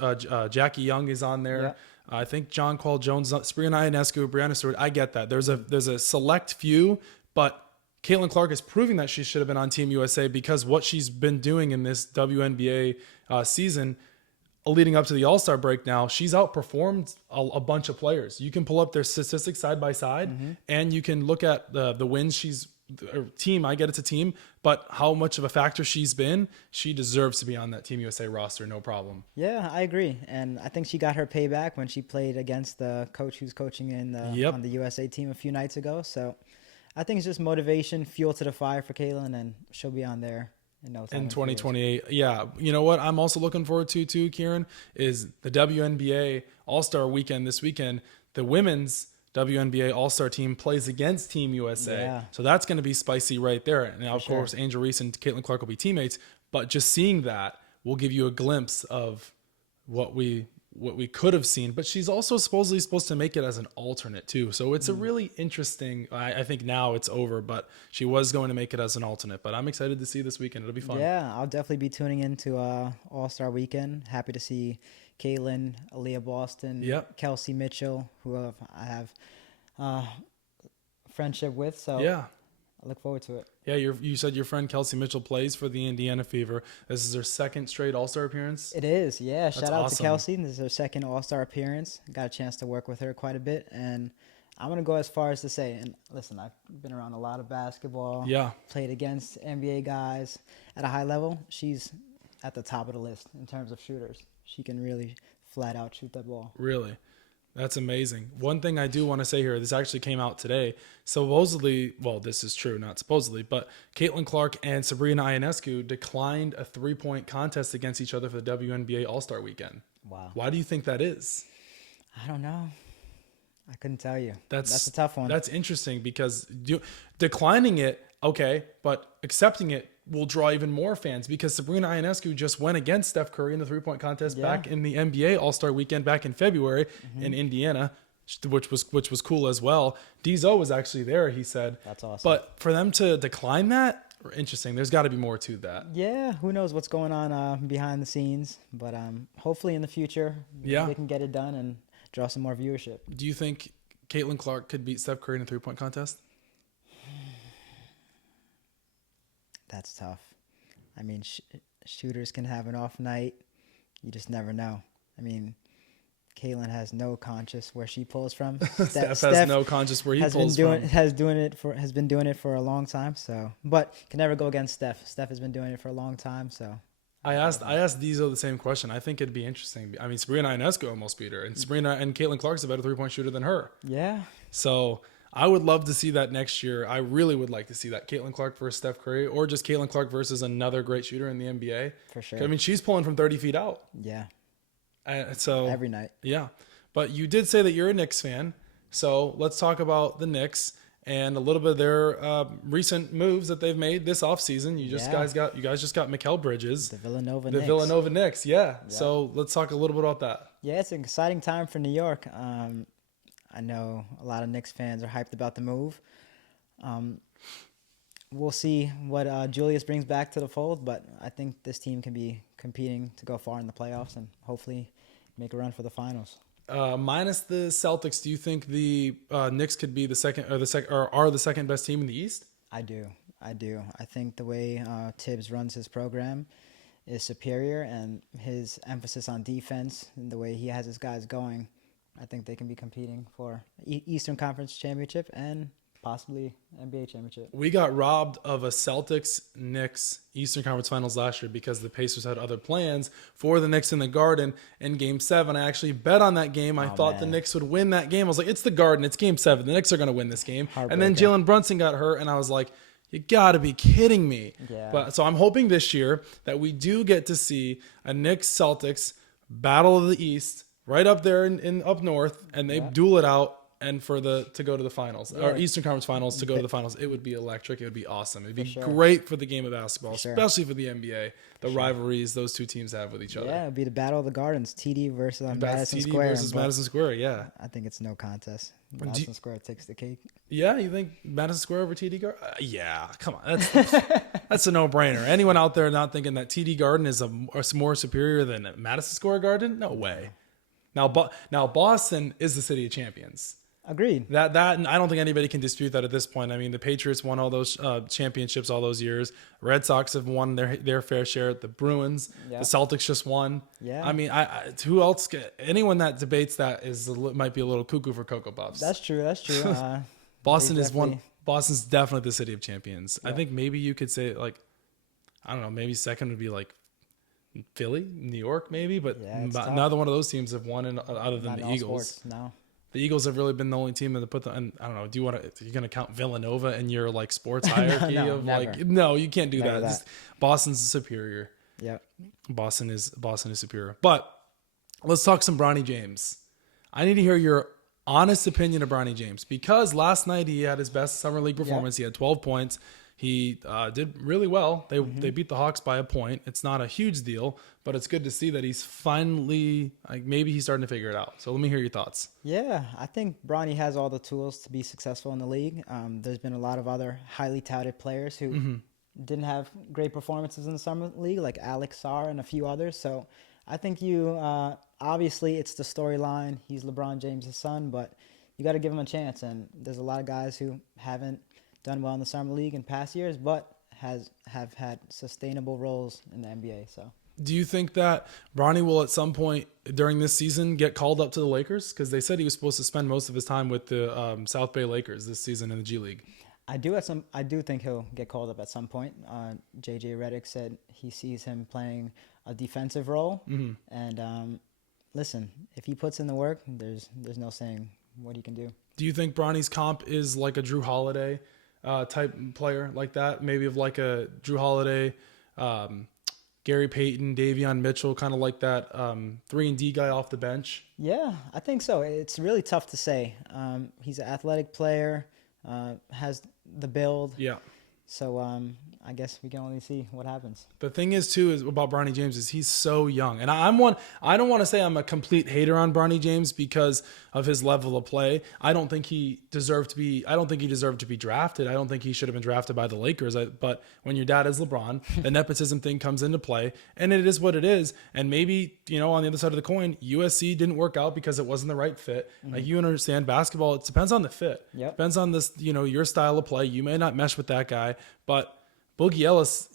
Jackie Young is on there. Yeah. I think John Qual Jones, Sabrina Ionescu, Brianna Stewart. I get that. There's a select few, but Caitlin Clark is proving that she should have been on Team USA because what she's been doing in this WNBA season leading up to the All-Star break now, she's outperformed a bunch of players. You can pull up their statistics side by side, and you can look at the wins team. I get it's a team, but how much of a factor she's been, she deserves to be on that Team USA roster, no problem. Yeah, I agree. And I think she got her payback when she played against the coach who's coaching on the USA team a few nights ago. So I think it's just motivation, fuel to the fire for Caitlin, and she'll be on there in no time. In 2028. Yeah. You know what I'm also looking forward to too, Kieran, is the WNBA All-Star weekend this weekend. The women's WNBA All-Star team plays against Team USA. Yeah. So that's going to be spicy right there. And now, of course, Angel Reese and Caitlin Clark will be teammates. But just seeing that will give you a glimpse of what we could have seen. But she's also supposedly supposed to make it as an alternate too. So it's a really interesting, I think now it's over, but she was going to make it as an alternate. But I'm excited to see this weekend. It'll be fun. Yeah, I'll definitely be tuning into All-Star weekend. Happy to see Caitlin, Aaliyah Boston, Kelsey Mitchell, who I have friendship with. So yeah, I look forward to it. Yeah, you said your friend Kelsey Mitchell plays for the Indiana Fever. This is her second straight All-Star appearance? It is, yeah. Shout out to Kelsey. This is her second All-Star appearance. Got a chance to work with her quite a bit. And I'm going to go as far as to say, and listen, I've been around a lot of basketball. Yeah. Played against NBA guys at a high level. She's at the top of the list in terms of shooters. She can really flat out shoot that ball. Really? That's amazing. One thing I do want to say here, this actually came out today. Supposedly, well, this is true, not supposedly, but Caitlin Clark and Sabrina Ionescu declined a 3-point contest against each other for the WNBA All-Star weekend. Wow. Why do you think that is? I don't know. I couldn't tell you. That's a tough one. That's interesting because declining it, okay, but accepting it will draw even more fans because Sabrina Ionescu just went against Steph Curry in the three-point contest back in the NBA All-Star weekend back in February in Indiana, which was cool as well. D'Zo was actually there, he said. That's awesome. But for them to decline that, interesting. There's got to be more to that. Yeah, who knows what's going on behind the scenes, but hopefully in the future they can get it done and draw some more viewership. Do you think Caitlin Clark could beat Steph Curry in a three-point contest? That's tough. I mean, shooters can have an off night. You just never know. I mean, Caitlin has no conscience where she pulls from. Steph has no conscience where he pulls from. Has been doing it for a long time. So, but can never go against Steph. Steph has been doing it for a long time. So, I asked D'Zo the same question. I think it'd be interesting. I mean, Sabrina Ionescu almost beat her, and Caitlin Clark's a better three-point shooter than her. Yeah. So I would love to see that next year. I really would like to see that Caitlin Clark versus Steph Curry, or just Caitlin Clark versus another great shooter in the NBA. For sure. I mean, she's pulling from 30 feet out. Yeah. So every night. Yeah. But you did say that you're a Knicks fan. So let's talk about the Knicks and a little bit of their recent moves that they've made this offseason. You guys just got Mikal Bridges. The Villanova Knicks. Yeah. So let's talk a little bit about that. Yeah, it's an exciting time for New York. I know a lot of Knicks fans are hyped about the move. We'll see what Julius brings back to the fold, but I think this team can be competing to go far in the playoffs and hopefully make a run for the finals. Minus the Celtics, do you think the Knicks could be the second best team in the East? I do. I think the way Tibbs runs his program is superior, and his emphasis on defense and the way he has his guys going, I think they can be competing for Eastern Conference championship and possibly NBA championship. We got robbed of a Celtics-Knicks Eastern Conference Finals last year because the Pacers had other plans for the Knicks in the Garden in Game 7. I actually bet on that game. I thought the Knicks would win that game. I was like, it's the Garden. It's Game 7. The Knicks are going to win this game. And then Jalen Brunson got hurt, and I was like, you got to be kidding me. Yeah. So I'm hoping this year that we do get to see a Knicks-Celtics battle of the East right up there in up north, and they duel it out. And to go to the finals, or Eastern Conference Finals to go to the finals, it would be electric. It would be awesome. It'd be great for the game of basketball, especially for the NBA. The rivalries those two teams have with each other. Yeah, it'd be the battle of the Gardens, TD versus Madison Square. Versus Madison Square, yeah. I think it's no contest. Madison Square takes the cake. Yeah, you think Madison Square over TD Garden? Yeah, come on. That's a no-brainer. Anyone out there not thinking that TD Garden is more superior than Madison Square Garden? No way. Now Boston is the city of champions. Agreed. That and I don't think anybody can dispute that at this point. I mean, the Patriots won all those championships all those years. Red Sox have won their fair share. The Bruins, the Celtics just won. Yeah. I mean, who else? Anyone that debates that might be a little cuckoo for Cocoa Puffs. That's true. Boston is one. Boston's definitely the city of champions. Yeah. I think maybe you could say I don't know. Maybe second would be like Philly, New York, maybe, but neither one of those teams have won other than the Eagles. Sports, no. The Eagles have really been the only team that put and I don't know. Are you going to count Villanova in your sports hierarchy No, you can't do that. Boston's superior. Yeah. Boston is superior. But let's talk some Bronny James. I need to hear your honest opinion of Bronny James because last night he had his best summer league performance. He had 12 points. He did really well. They beat the Hawks by a point. It's not a huge deal, but it's good to see that he's finally maybe he's starting to figure it out. So let me hear your thoughts. Yeah, I think Bronny has all the tools to be successful in the league. There's been a lot of other highly touted players who didn't have great performances in the summer league, like Alex Sarr and a few others. So I think obviously it's the storyline. He's LeBron James' son, but you got to give him a chance. And there's a lot of guys who haven't done well in the summer league in past years, but have had sustainable roles in the NBA. So, do you think that Bronny will at some point during this season get called up to the Lakers? Because they said he was supposed to spend most of his time with the South Bay Lakers this season in the G League. I do think he'll get called up at some point. JJ Redick said he sees him playing a defensive role, and listen, if he puts in the work, there's no saying what he can do. Do you think Bronny's comp is like a Drew Holiday type player like that? Maybe of like a Drew Holiday, Gary Payton, Davion Mitchell, kind of like that 3-and-D guy off the bench? Yeah, I think so. It's really tough to say. He's an athletic player, has the build. Yeah. So I guess we can only see what happens. The thing is, too, is about Bronny James is he's so young. And I don't want to say I'm a complete hater on Bronny James because of his level of play. I don't think he deserved to be drafted. I don't think he should have been drafted by the Lakers. But when your dad is LeBron, the nepotism thing comes into play, and it is what it is. And maybe, on the other side of the coin, USC didn't work out because it wasn't the right fit. Mm-hmm. Like, you understand basketball, it depends on the fit. Yep. Depends on this, your style of play. You may not mesh with that guy, but Boogie Ellis,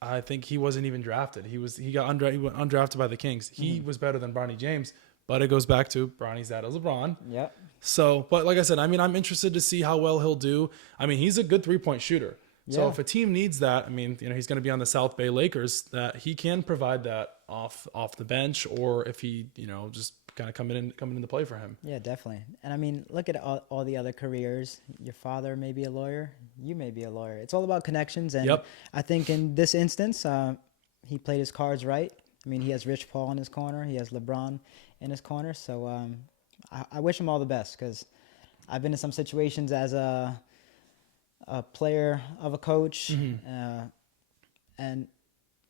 I think he wasn't even drafted. He went undrafted by the Kings. He was better than Bronny James, but it goes back to Bronny's dad is LeBron. Yep. So, but like I said, I'm interested to see how well he'll do. He's a good 3-point shooter. Yeah. So if a team needs that, he's going to be on the South Bay Lakers, that he can provide that off the bench, or if he, just kind of coming into play for him. Yeah, definitely. And look at all the other careers. Your father may be a lawyer. You may be a lawyer. It's all about connections. And yep. I think in this instance, he played his cards right. He has Rich Paul in his corner. He has LeBron in his corner. So I wish him all the best, because I've been in some situations as a player of a coach, mm-hmm. And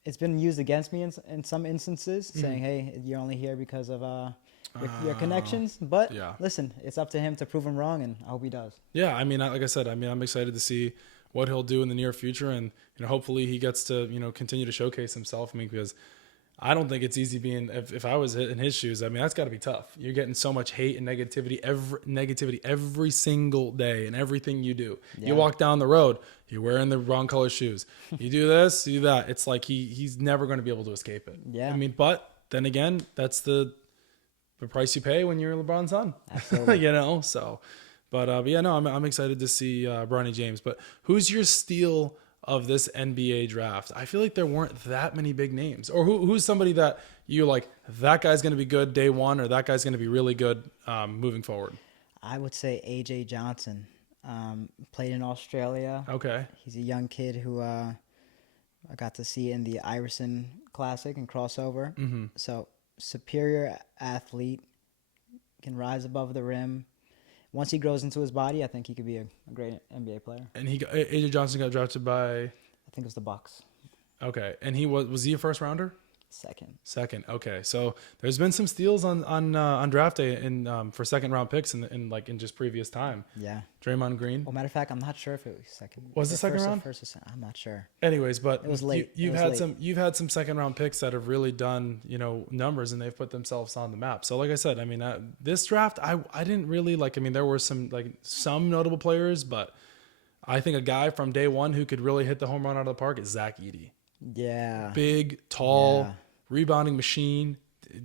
it's been used against me in some instances, mm-hmm. saying, hey, you're only here because of your connections. But yeah. Listen, it's up to him to prove him wrong, and I hope he does. Yeah, like I said, I'm excited to see what he'll do in the near future, and hopefully he gets to continue to showcase himself. Because I don't think it's easy being, if I was in his shoes, that's got to be tough. You're getting so much hate and negativity every single day in everything you do. Yeah. You walk down the road, you're wearing the wrong color shoes. You do this, you do that. It's like he's never going to be able to escape it. Yeah. But then again, that's the price you pay when you're LeBron's son. Absolutely. So. But yeah, no, I'm excited to see Bronny James. But who's your steal of this NBA draft? I feel like there weren't that many big names. Or who's somebody that you like, that guy's going to be good day one, or that guy's going to be really good moving forward? I would say A.J. Johnson. Played in Australia. Okay. He's a young kid who I got to see in the Iverson Classic and crossover. Mm-hmm. So superior athlete, can rise above the rim. Once he grows into his body, I think he could be a great NBA player. And A.J. Johnson got drafted by? I think it was the Bucks. Okay. And was he a first rounder? Second. Okay. So there's been some steals on draft day for second round picks in just previous time. Yeah. Draymond Green. Well, matter of fact, I'm not sure if it was second. Was it second round? I'm not sure. Anyways, but it was late. You've had some second round picks that have really done numbers, and they've put themselves on the map. So like I said, this draft I didn't really like. There were some notable players, but I think a guy from day one who could really hit the home run out of the park is Zach Edey. Yeah. Big, tall, rebounding machine.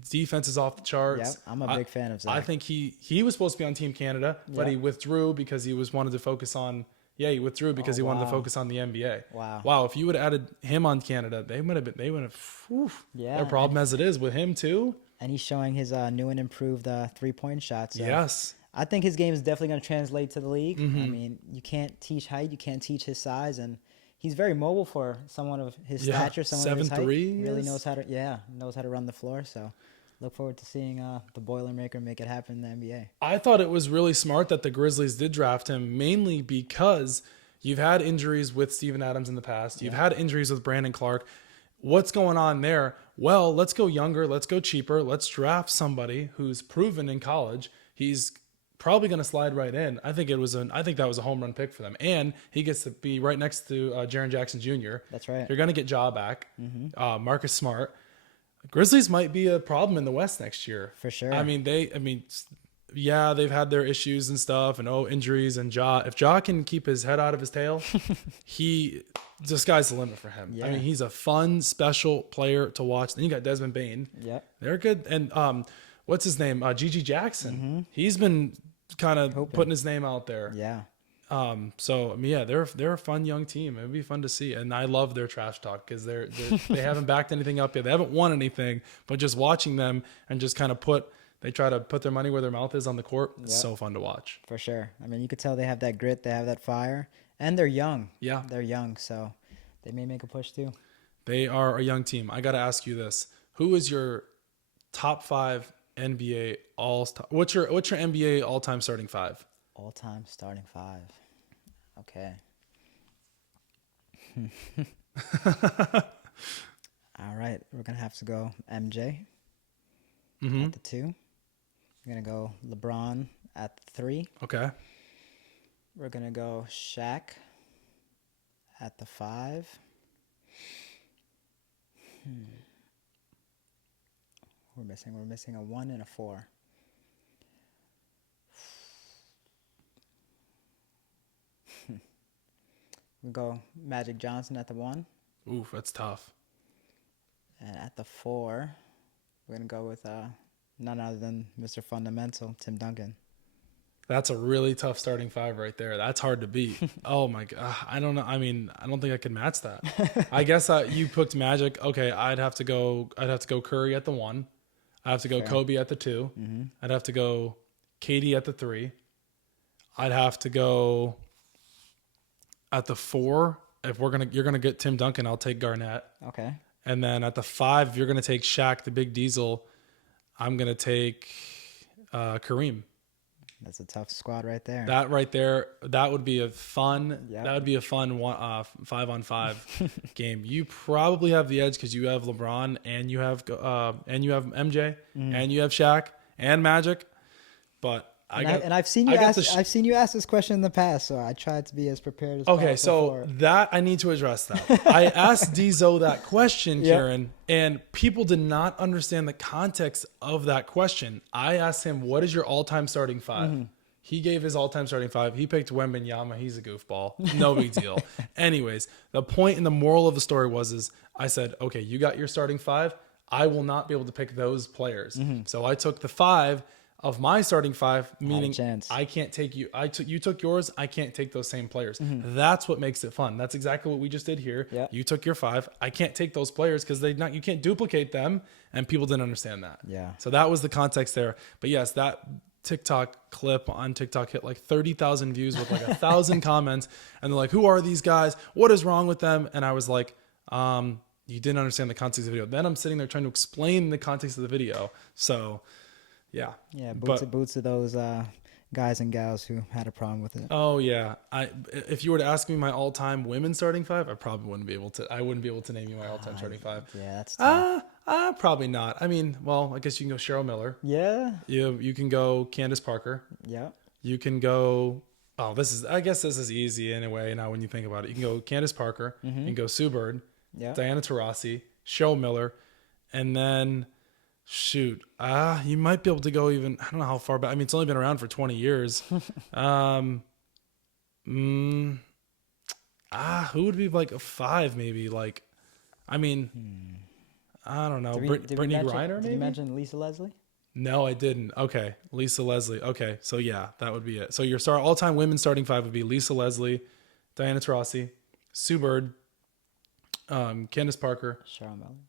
Defense is off the charts. Yep, I'm a big fan of Zach. I think he was supposed to be on Team Canada, but he withdrew because he wanted to focus on. Yeah, he withdrew because he wanted to focus on the NBA. Wow. If you would have added him on Canada, they would have. Yeah. Their problem as it is with him too. And he's showing his new and improved 3-point shots. So yes. I think his game is definitely going to translate to the league. Mm-hmm. You can't teach height, you can't teach his size, and he's very mobile for someone of his stature. Someone of his height. 7'3", really knows how to run the floor. So look forward to seeing the Boilermaker make it happen in the NBA. I thought it was really smart that the Grizzlies did draft him, mainly because you've had injuries with Steven Adams in the past. You've had injuries with Brandon Clark. What's going on there? Well, let's go younger. Let's go cheaper. Let's draft somebody who's proven in college. He's probably going to slide right in. I think that was a home run pick for them, and he gets to be right next to Jaren Jackson Jr. That's right. You're going to get Ja back, Marcus Smart. Grizzlies might be a problem in the West next year for sure. They've had their issues and stuff, and injuries, and Ja. If Ja can keep his head out of his tail, the sky's the limit for him. Yeah. He's a fun, special player to watch. Then you got Desmond Bane. Yep. They're good, and what's his name? Gigi Jackson. Mm-hmm. He's been kind of putting his name out there. Yeah. They're a fun young team. It'd be fun to see, and I love their trash talk because they haven't backed anything up yet. They haven't won anything, but just watching them and just kind of they try to put their money where their mouth is on the court. It's so fun to watch. For sure. You could tell they have that grit, they have that fire, and they're young. Yeah, they're young, so they may make a push too. They are a young team. I got to ask you this. Who is your top 5 NBA All-Star? What's your NBA all-time starting 5? All-time starting 5. Okay. All right. We're going to have to go MJ at the 2. We're going to go LeBron at the 3. Okay. We're going to go Shaq at the 5. We're missing a 1 and a 4. We go Magic Johnson at the 1. Oof, that's tough. And at the 4, we're going to go with none other than Mr. Fundamental, Tim Duncan. That's a really tough starting 5 right there. That's hard to beat. Oh my God. I don't know. I mean, I don't think I could match that. I guess you picked Magic. Okay. I'd have to go Curry at the 1. I'd have to go Kobe at the 2. I'd have to go KD at the 3. I'd have to go at the 4. If you're going to get Tim Duncan, I'll take Garnett. Okay. And then at the 5, if you're going to take Shaq, the big diesel, I'm going to take Kareem. That's a tough squad right there. That right there, that would be a fun. Yep. That would be a fun 5-on-5 game. You probably have the edge because you have LeBron and you have MJ and you have Shaq and Magic. But I've seen you ask this question in the past, so I tried to be as prepared as possible. Okay, so that I need to address that. I asked Dizo that question, Kieran, and people did not understand the context of that question. I asked him, "What is your all-time starting 5?" He gave his all-time starting 5. He picked Wembanyama. He's a goofball. No big deal. Anyways, the point and the moral of the story is I said, "Okay, you got your starting 5. I will not be able to pick those players." So I took the 5 of my starting 5, meaning I can't take you. You took yours. I can't take those same players. That's what makes it fun. That's exactly what we just did here. Yep. You took your 5. I can't take those players because you can't duplicate them, and people didn't understand that. Yeah. So that was the context there. But yes, that TikTok clip on TikTok hit like 30,000 views with like 1,000 comments, and they're like, "Who are these guys? What is wrong with them?" And I was like, "You didn't understand the context of the video." Then I'm sitting there trying to explain the context of the video. So. Yeah. Boots to those guys and gals who had a problem with it. Oh yeah. If you were to ask me my all-time women's starting 5, I probably wouldn't be able to. I wouldn't be able to name you my all-time starting 5. Yeah, that's tough. Probably not. I mean, well, I guess you can go Cheryl Miller. Yeah. You can go Candace Parker. Yeah. You can go. Oh, I guess this is easy anyway. Now when you think about it, you can go Candace Parker. You can go Sue Bird. Yeah. Diana Taurasi. Cheryl Miller, and then. Shoot, you might be able to go even. I don't know how far back. I mean, it's only been around for 20 years. Who would be like a 5? Maybe like, I mean, I don't know. Brittany Griner. Did you mention Lisa Leslie? No, I didn't. Okay, Lisa Leslie. Okay, so yeah, that would be it. So your all-time women's starting 5 would be Lisa Leslie, Diana Taurasi, Sue Bird, Candace Parker,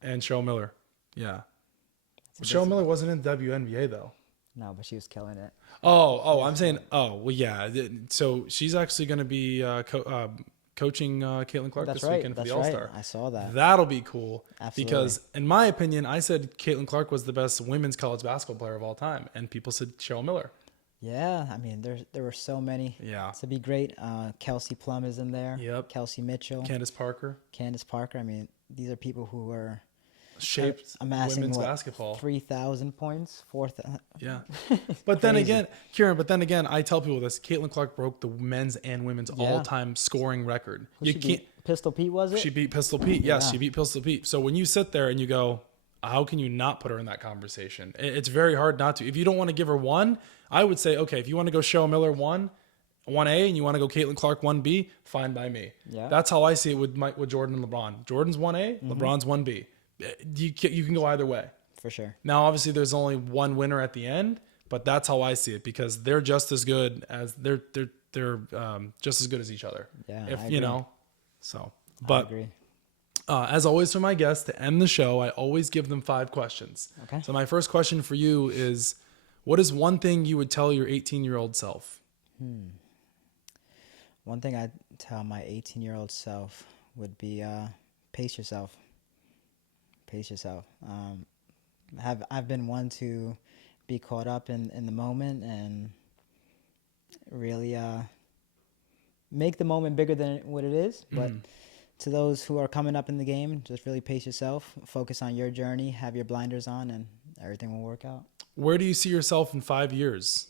and Cheryl Miller. Yeah. Cheryl Miller wasn't in the WNBA though. No, but she was killing it. I'm saying. Oh, well, yeah. So she's actually going to be coaching Caitlin Clark this weekend for the All-Star. I saw that. That'll be cool. Absolutely. Because in my opinion, I said Caitlin Clark was the best women's college basketball player of all time, and people said Cheryl Miller. Yeah, I mean, there were so many. Yeah. To be great. Kelsey Plum is in there. Yep. Kelsey Mitchell. Candace Parker. I mean, these are people who were shaped amassing women's basketball. 3,000 points, 4,000. Yeah. But then again, Kieran, I tell people this. Caitlin Clark broke the men's and women's all-time scoring record. Pistol Pete, was it? She beat Pistol Pete. Yes, she beat Pistol Pete. So when you sit there and you go, how can you not put her in that conversation? It's very hard not to. If you don't want to give her 1, I would say, okay, if you want to go Cheryl Miller 1A, and you want to go Caitlin Clark 1B, fine by me. Yeah. That's how I see it with Jordan and LeBron. Jordan's 1A, LeBron's 1B. You can go either way. For sure. Now, obviously, there's only one winner at the end, but that's how I see it because they're just as good as they're just as good as each other. Yeah, if I you agree. know. So, but I agree. As always for my guests to end the show, I always give them 5 questions. Okay. So my first question for you is, what is one thing you would tell your 18-year-old self? One thing I'd tell my 18-year-old self would be pace yourself. Pace yourself. I've been one to be caught up in the moment and really make the moment bigger than what it is. But to those who are coming up in the game, just really pace yourself, focus on your journey, have your blinders on, and everything will work out. Where do you see yourself in 5 years?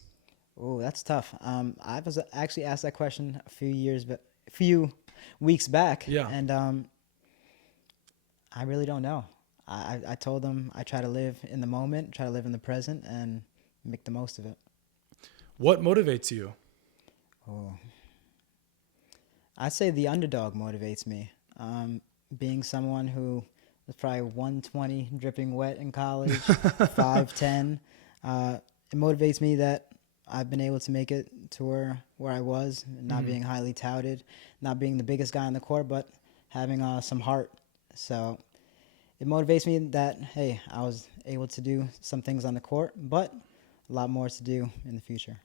Oh, that's tough. I was actually asked that question a few weeks back. Yeah. And I really don't know. I told them I try to live in the moment, try to live in the present, and make the most of it. What motivates you? Oh, I'd say the underdog motivates me. Being someone who was probably 120 dripping wet in college, 5'10", it motivates me that I've been able to make it to where I was, not being highly touted, not being the biggest guy on the court, but having some heart. So it motivates me that, hey, I was able to do some things on the court, but a lot more to do in the future.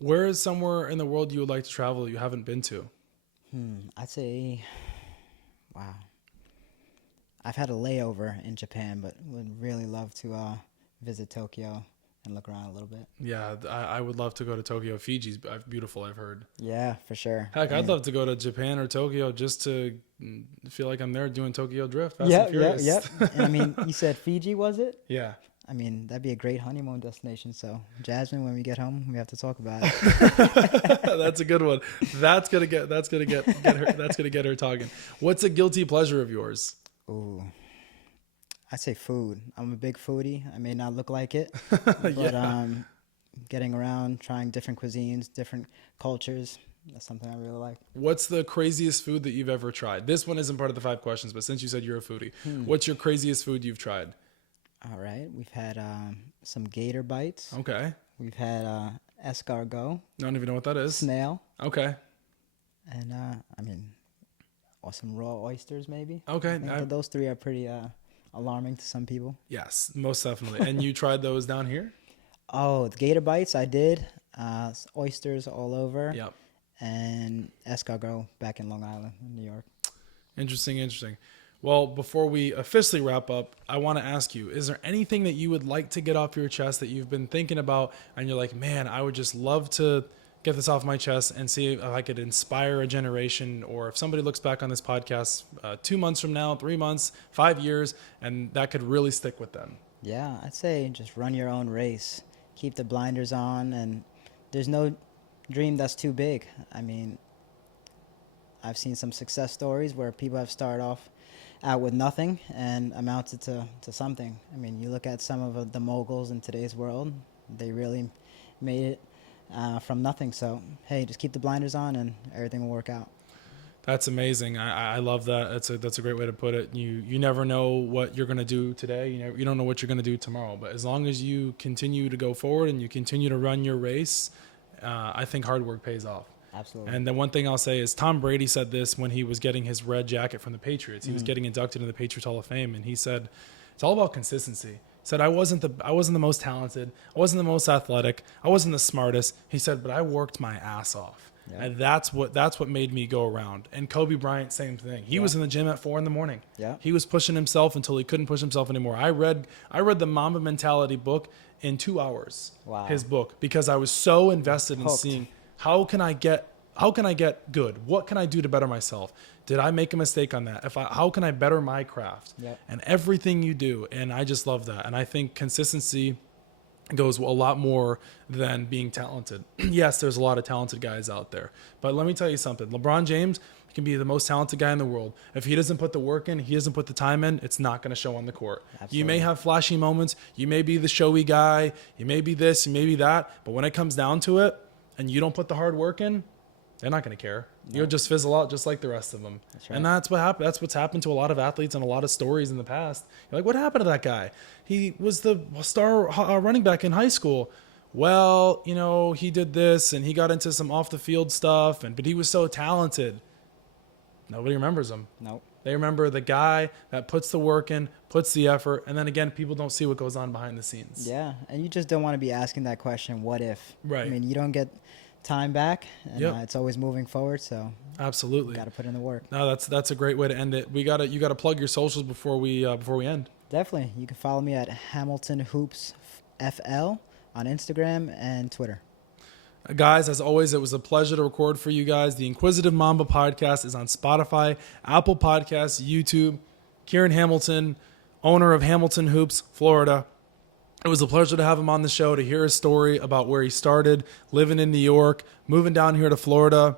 Where is somewhere in the world you would like to travel that you haven't been to? I'd say, wow. I've had a layover in Japan, but would really love to visit Tokyo and look around a little bit. Yeah, I would love to go to Tokyo. Fiji's beautiful, I've heard. Yeah, for sure. Heck, I'd love to go to Japan or Tokyo just to feel like I'm there doing Tokyo Drift. Yeah. And I mean, you said Fiji, was it? Yeah. I mean, that'd be a great honeymoon destination. So, Jasmine, when we get home, we have to talk about it. That's a good one. That's gonna get her talking. What's a guilty pleasure of yours? Ooh, I'd say food. I'm a big foodie. I may not look like it, but getting around, trying different cuisines, different cultures, that's something I really like. What's the craziest food that you've ever tried? This one isn't part of the 5 questions, but since you said you're a foodie, what's your craziest food you've tried? All right. We've had some gator bites. Okay. We've had escargot. I don't even know what that is. Snail. Okay. And, I mean, or some raw oysters maybe. Okay. I think those 3 are pretty alarming to some people. Yes, most definitely. And you tried those down here? Oh, the gator bites I did. Oysters all over. Yep. And escargot back in Long Island, New York. Interesting. Well, before we officially wrap up, I want to ask you, is there anything that you would like to get off your chest that you've been thinking about and you're like, man, I would just love to get this off my chest and see if I could inspire a generation, or if somebody looks back on this podcast 2 months from now, 3 months, 5 years, and that could really stick with them? Yeah, I'd say just run your own race. Keep the blinders on, and there's no dream that's too big. I mean, I've seen some success stories where people have started off out with nothing and amounted to something. I mean, you look at some of the moguls in today's world, they really made it from nothing. So, hey, just keep the blinders on and everything will work out. That's amazing. I love that. That's a great way to put it. You never know what you're going to do today. You don't know what you're going to do tomorrow. But as long as you continue to go forward and you continue to run your race, I think hard work pays off. Absolutely. And the one thing I'll say is Tom Brady said this when he was getting his red jacket from the Patriots. He was getting inducted into the Patriots Hall of Fame, and he said, it's all about consistency. He said, I wasn't the most talented. I wasn't the most athletic. I wasn't the smartest. He said, but I worked my ass off. Yeah. And that's what made me go around. And Kobe Bryant, same thing. He was in the gym at 4 a.m. Yeah. He was pushing himself until he couldn't push himself anymore. I read the Mamba Mentality book in 2 hours. Wow. His book, because I was so invested in seeing how can I get good? What can I do to better myself? Did I make a mistake on that? How can I better my craft? Yep. And everything you do. And I just love that. And I think consistency goes a lot more than being talented. Yes, there's a lot of talented guys out there. But let me tell you something. LeBron James can be the most talented guy in the world. If he doesn't put the work in, he doesn't put the time in, it's not going to show on the court. Absolutely. You may have flashy moments. You may be the showy guy. You may be this, you may be that. But when it comes down to it and you don't put the hard work in, they're not going to care. No. You'll just fizzle out just like the rest of them. That's right. And that's what happened. That's what's happened to a lot of athletes and a lot of stories in the past. You're like, what happened to that guy? He was the star running back in high school. Well, he did this and he got into some off the field stuff, but he was so talented. Nobody remembers him. Nope. They remember the guy that puts the work in, puts the effort, and then again, people don't see what goes on behind the scenes. Yeah, and you just don't want to be asking that question, what if? Right. I mean, you don't get time back, and it's always moving forward. So absolutely, got to put in the work. No, that's a great way to end it. You got to plug your socials before we end. Definitely, you can follow me at Hamilton HoopsFL on Instagram and Twitter. Guys, as always, it was a pleasure to record for you guys. The Inquisitive Mamba podcast is on Spotify, Apple Podcasts, YouTube. Kieran Hamilton, owner of Hamilton Hoops, Florida. It was a pleasure to have him on the show, to hear his story about where he started, living in New York, moving down here to Florida,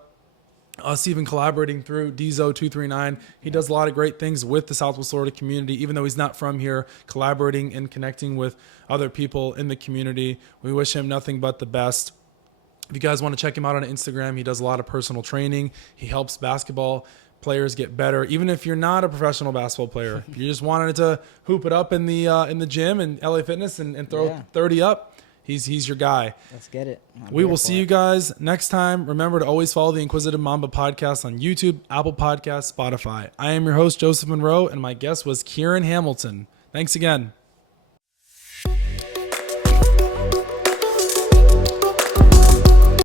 us even collaborating through Dizo239. He does a lot of great things with the Southwest Florida community, even though he's not from here, collaborating and connecting with other people in the community. We wish him nothing but the best. If you guys want to check him out on Instagram, he does a lot of personal training. He helps basketball players get better. Even if you're not a professional basketball player, if you just wanted to hoop it up in the gym and LA Fitness and throw 30 up, he's your guy. Let's get it. We will see you guys next time. Remember to always follow the Inquisitive Mamba podcast on YouTube, Apple Podcasts, Spotify. I am your host, Joseph Monroe, and my guest was Kieran Hamilton. Thanks again.